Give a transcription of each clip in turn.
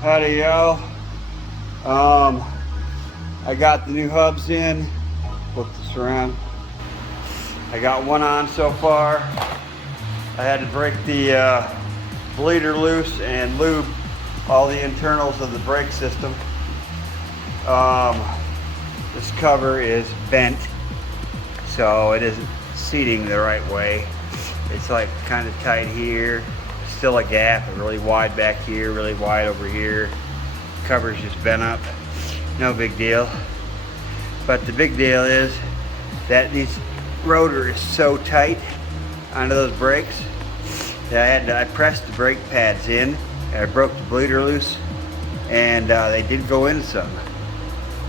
Howdy y'all. I got the new hubs in. Flip this around. I got one on so far. I had to break the bleeder loose and lube all the internals of the brake system. This cover is bent, so it isn't seating the right way. It's like kind of tight here. Still a gap, really wide back here, really wide over here. Cover's just bent up. No big deal. But the big deal is that this rotor is so tight onto those brakes that I pressed the brake pads in and I broke the bleeder loose, and they did go in some,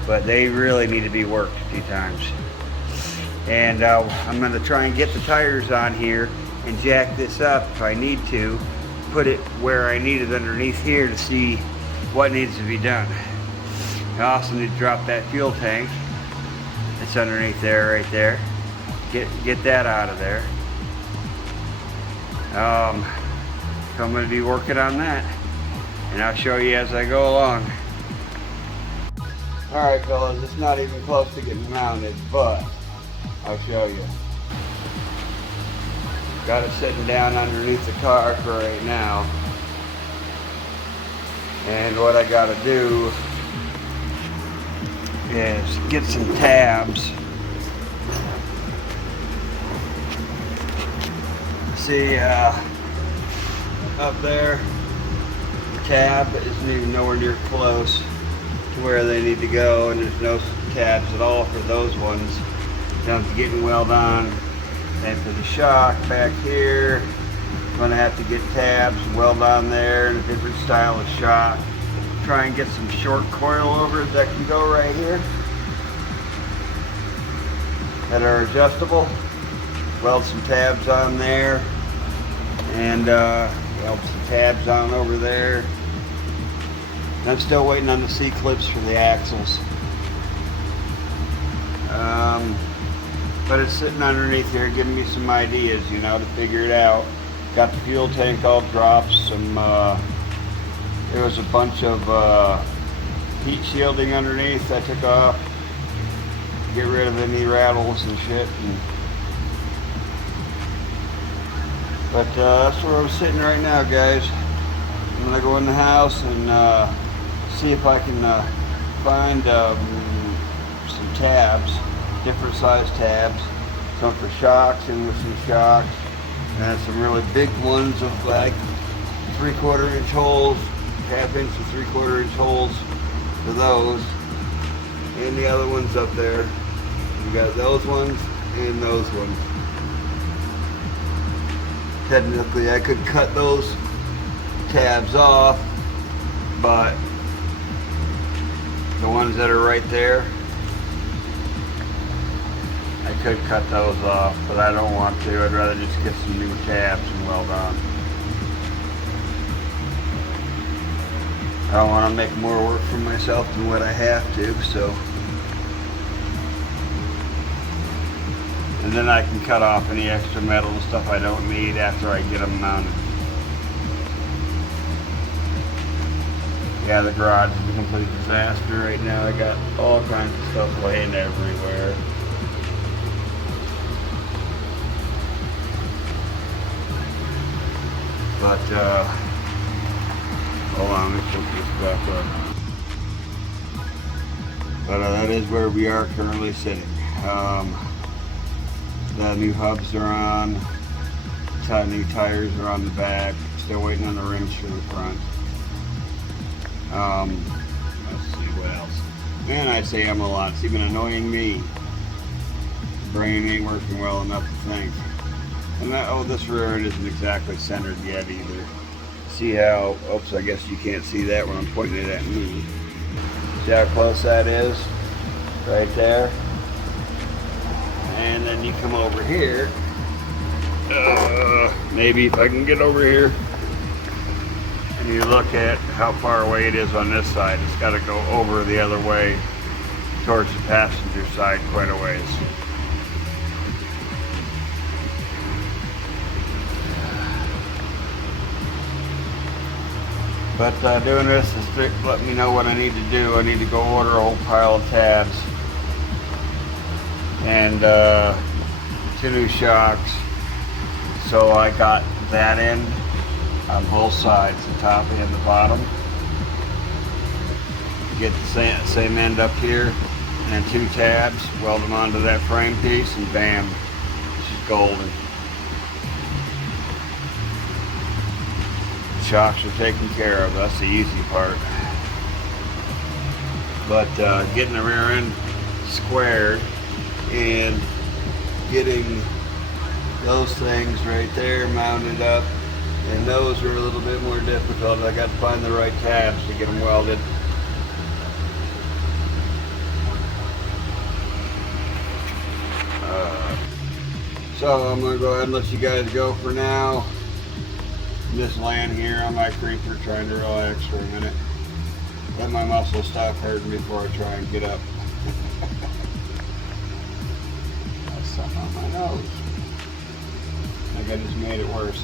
but they really need to be worked a few times. And I'm going to try and get the tires on here and jack this up if I need to, put it where I need it underneath here to see what needs to be done. I also need to drop that fuel tank. It's underneath there, right there. Get that out of there. So I'm going to be working on that, and I'll show you as I go along. Alright fellas, it's not even close to getting mounted, but I'll show you. Got it sitting down underneath the car for right now. And what I gotta do is get some tabs. See, up there, the tab isn't even nowhere near close to where they need to go, and there's no tabs at all for those ones. Down to getting weld on. And for the shock back here, I'm gonna have to get tabs, weld on there, and a different style of shock. Try and get some short coilovers that can go right here that are adjustable. Weld some tabs on there, and weld some tabs on over there. And I'm still waiting on the C-clips for the axles. But it's sitting underneath here giving me some ideas, you know, to figure it out. Got the fuel tank all dropped. There was a bunch of heat shielding underneath I took off. Get rid of any rattles and shit. But that's where I'm sitting right now, guys. I'm gonna go in the house and see if I can find some tabs, different size tabs, some for shocks and with some shocks, and some really big ones of like 3/4 inch holes, 1/2 inch to 3/4 inch holes for those, and the other ones up there. We got those ones and those ones. Technically I could cut those tabs off, but the ones that are right there, I could cut those off, but I don't want to. I'd rather just get some new tabs and weld on. I don't want to make more work for myself than what I have to, so. And then I can cut off any extra metal and stuff I don't need after I get them mounted. Yeah, the garage is a complete disaster right now. I got all kinds of stuff laying everywhere. But, hold on, let me put this back up. But that is where we are currently sitting. The new hubs are on, new tires are on the back, still waiting on the rims for the front. Let's see what else. Man, I say I'm a lot. It's even annoying me. Brain ain't working well enough to think. And this rear end isn't exactly centered yet either. See how, oops, I guess you can't see that when I'm pointing it at me. See how close that is? Right there. And then you come over here. Maybe if I can get over here. and you look at how far away it is on this side, it's got to go over the other way towards the passenger side quite a ways. But doing this is let me know what I need to do. I need to go order a whole pile of tabs and 2 new shocks. So I got that end on both sides, the top and the bottom. Get the same end up here, and then 2 tabs, weld them onto that frame piece, and bam, she's golden. Shocks are taken care of. That's the easy part. But getting the rear end squared and getting those things right there mounted up, and those are a little bit more difficult. I got to find the right tabs to get them welded. So I'm going to go ahead and let you guys go for now. I'm just laying here on my creeper trying to relax for a minute. Let my muscles stop hurting before I try and get up. That's something on my nose. I think I just made it worse.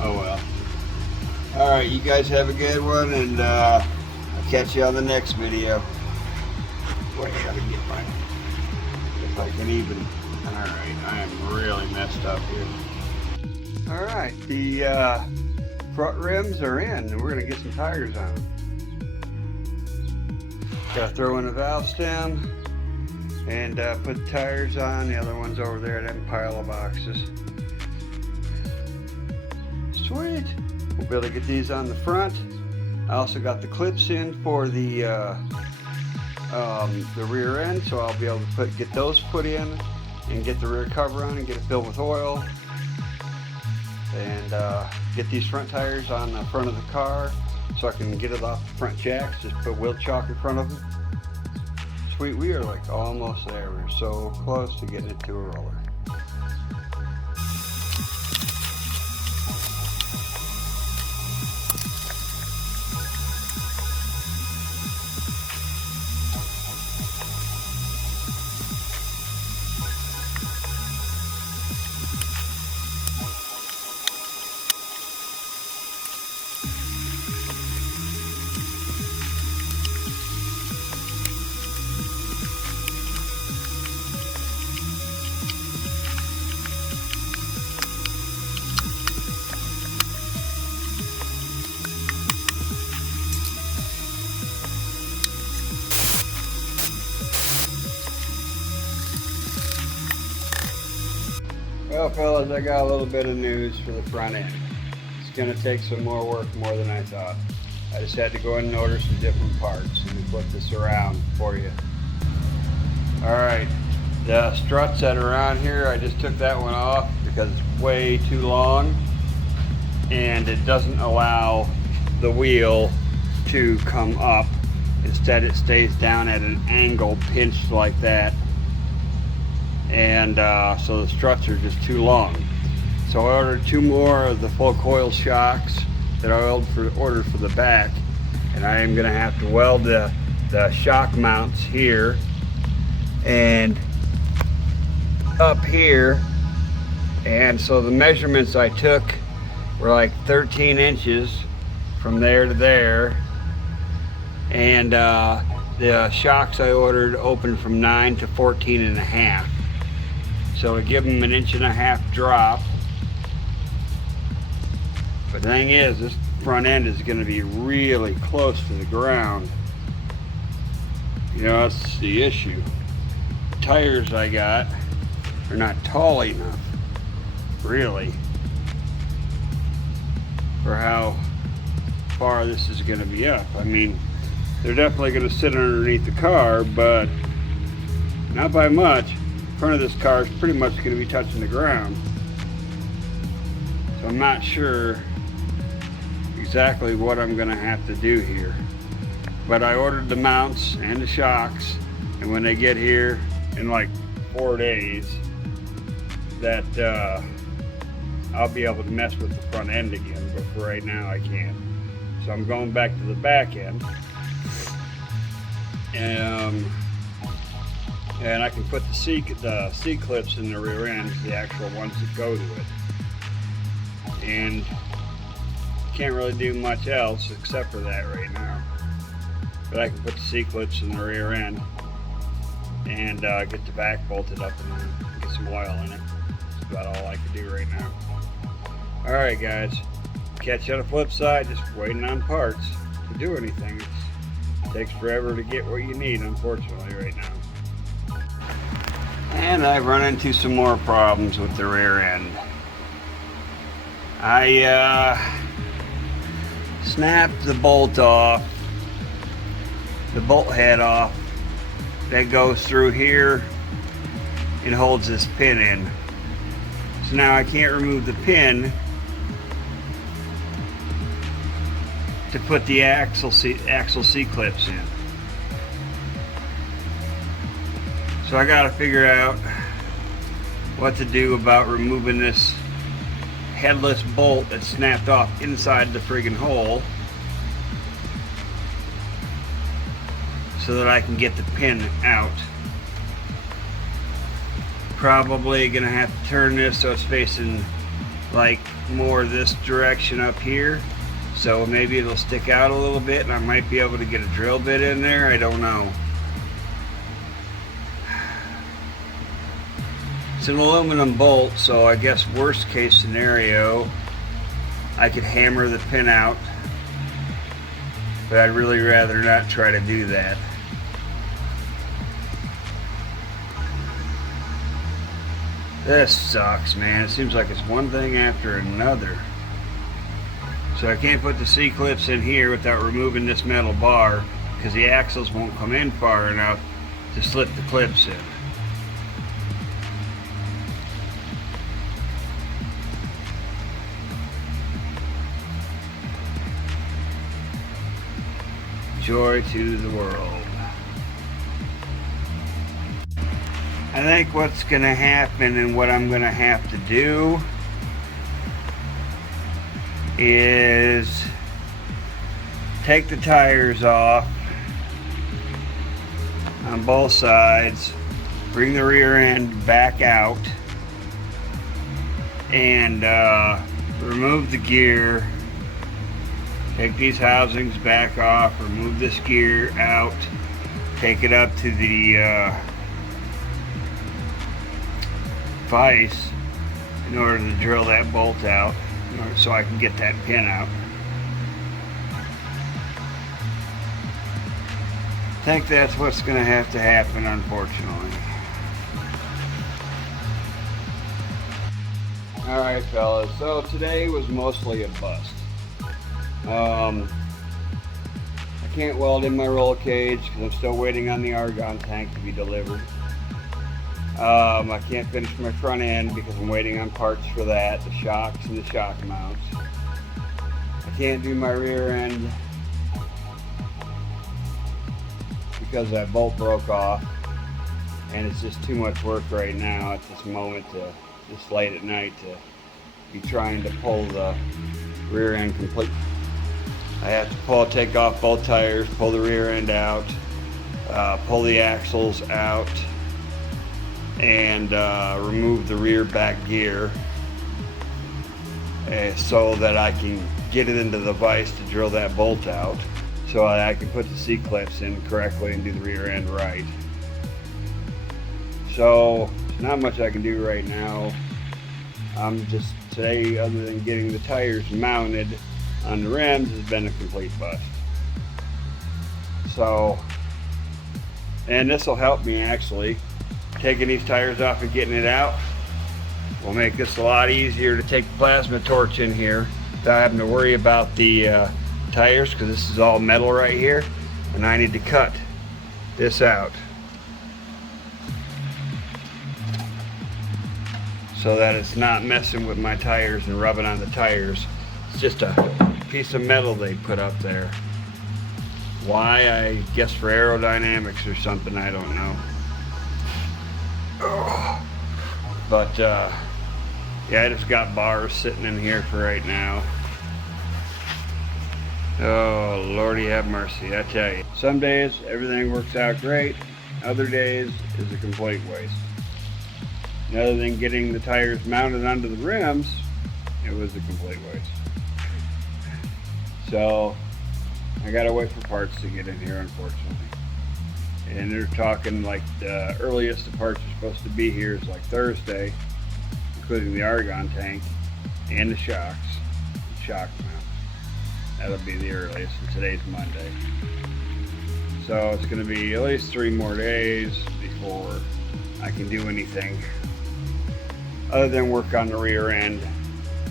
Oh well. Alright, you guys have a good one, and I'll catch you on the next video. Boy, I gotta get mine. If I can even. Alright, I am really messed up here. Alright, the front rims are in, and we're going to get some tires on them. Got to throw in a valve stem and put the tires on. The other one's over there in that pile of boxes. Sweet! We'll be able to get these on the front. I also got the clips in for the rear end, so I'll be able to get those put in and get the rear cover on and get it filled with oil. And get these front tires on the front of the car so I can get it off the front jacks. Just put wheel chalk in front of them. Sweet, we are like almost there. We're so close to getting it to a roller. Well, fellas, I got a little bit of news for the front end. It's going to take some more work, more than I thought. I just had to go in and order some different parts and flip this around for you. Alright, the struts that are on here, I just took that one off because it's way too long and it doesn't allow the wheel to come up. Instead, it stays down at an angle, pinched like that. And so the struts are just too long. So I ordered 2 more of the full coil shocks that I ordered for the back, and I am going to have to weld the shock mounts here and up here. And so the measurements I took were like 13 inches from there to there, and the shocks I ordered opened from 9 to 14 and a half. So I give them an 1.5 inch drop. But the thing is, this front end is going to be really close to the ground. You know, that's the issue. The tires I got are not tall enough, really, for how far this is going to be up. I mean, they're definitely going to sit underneath the car, but not by much. The front of this car is pretty much going to be touching the ground. So I'm not sure exactly what I'm going to have to do here. But I ordered the mounts and the shocks, and when they get here in like 4 days, that I'll be able to mess with the front end again, but for right now I can't. So I'm going back to the back end. And I can put the C clips in the rear end, the actual ones that go to it. And can't really do much else except for that right now. But I can put the C clips in the rear end and get the back bolted up and get some oil in it. That's about all I can do right now. Alright guys, catch you on the flip side. Just waiting on parts to do anything. It takes forever to get what you need, unfortunately, right now. And I've run into some more problems with the rear end. I snapped the bolt off, the bolt head off that goes through here and holds this pin in. So now I can't remove the pin to put the axle C clips in. So I gotta figure out what to do about removing this headless bolt that's snapped off inside the friggin' hole so that I can get the pin out. Probably gonna have to turn this so it's facing like more this direction up here, so maybe it'll stick out a little bit and I might be able to get a drill bit in there. I don't know. It's an aluminum bolt, so I guess worst case scenario I could hammer the pin out, but I'd really rather not try to do that. This sucks, man. It seems like it's one thing after another. So I can't put the C-clips in here without removing this metal bar because the axles won't come in far enough to slip the clips in. Joy to the world. I think what's going to happen and what I'm going to have to do is take the tires off on both sides, bring the rear end back out, and remove the gear. Take these housings back off, remove this gear out, take it up to the vise in order to drill that bolt out so I can get that pin out. I think that's what's going to have to happen, unfortunately. Alright fellas, so today was mostly a bust. I can't weld in my roll cage because I'm still waiting on the argon tank to be delivered. I can't finish my front end because I'm waiting on parts for that, the shocks and the shock mounts. I can't do my rear end because that bolt broke off, and it's just too much work right now at this moment, this late at night, to be trying to pull the rear end complete. I have to take off both tires, pull the rear end out, pull the axles out, and remove the rear back gear so that I can get it into the vise to drill that bolt out so I can put the C-clips in correctly and do the rear end right. So there's not much I can do right now. I'm just, today, other than getting the tires mounted on the rims, has been a complete bust. So, and this will help me actually. Taking these tires off and getting it out will make this a lot easier to take the plasma torch in here without having to worry about the tires, because this is all metal right here, and I need to cut this out so that it's not messing with my tires and rubbing on the tires. It's just a piece of metal they put up there. Why? I guess for aerodynamics or something, I don't know. But yeah, I just got bars sitting in here for right now. Oh, Lordy have mercy, I tell you. Some days everything works out great, other days is a complete waste. And other than getting the tires mounted onto the rims, it was a complete waste. So I gotta wait for parts to get in here, unfortunately. And they're talking like the earliest the parts are supposed to be here is like Thursday, including the argon tank and the shock mount. That'll be the earliest, and today's Monday. So it's gonna be at least 3 more days before I can do anything other than work on the rear end,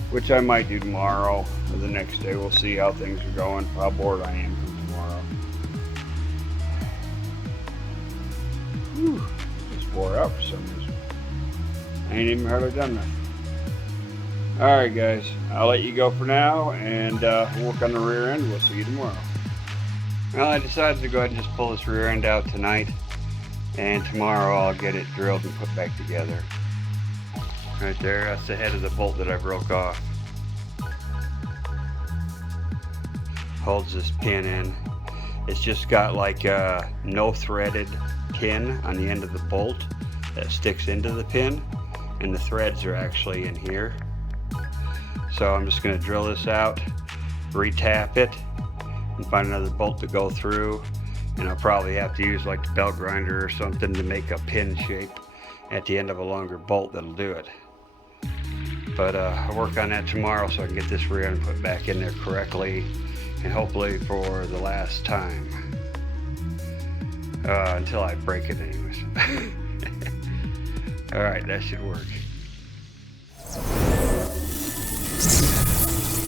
which I might do tomorrow or the next day. We'll see how things are going, how bored I am from tomorrow. Whew, just wore out for some reason. I ain't even hardly done nothing. Alright guys, I'll let you go for now, and we'll work on the rear end. We'll see you tomorrow. Well, I decided to go ahead and just pull this rear end out tonight, and tomorrow I'll get it drilled and put back together. Right there, that's the head of the bolt that I broke off. Holds this pin in. It's just got like a no threaded pin on the end of the bolt that sticks into the pin, and the threads are actually in here. So I'm just going to drill this out, re-tap it, and find another bolt to go through, and I'll probably have to use like the belt grinder or something to make a pin shape at the end of a longer bolt that'll do it. But I'll work on that tomorrow so I can get this rear end put back in there correctly, and hopefully for the last time. Until I break it anyways. Alright, that should work.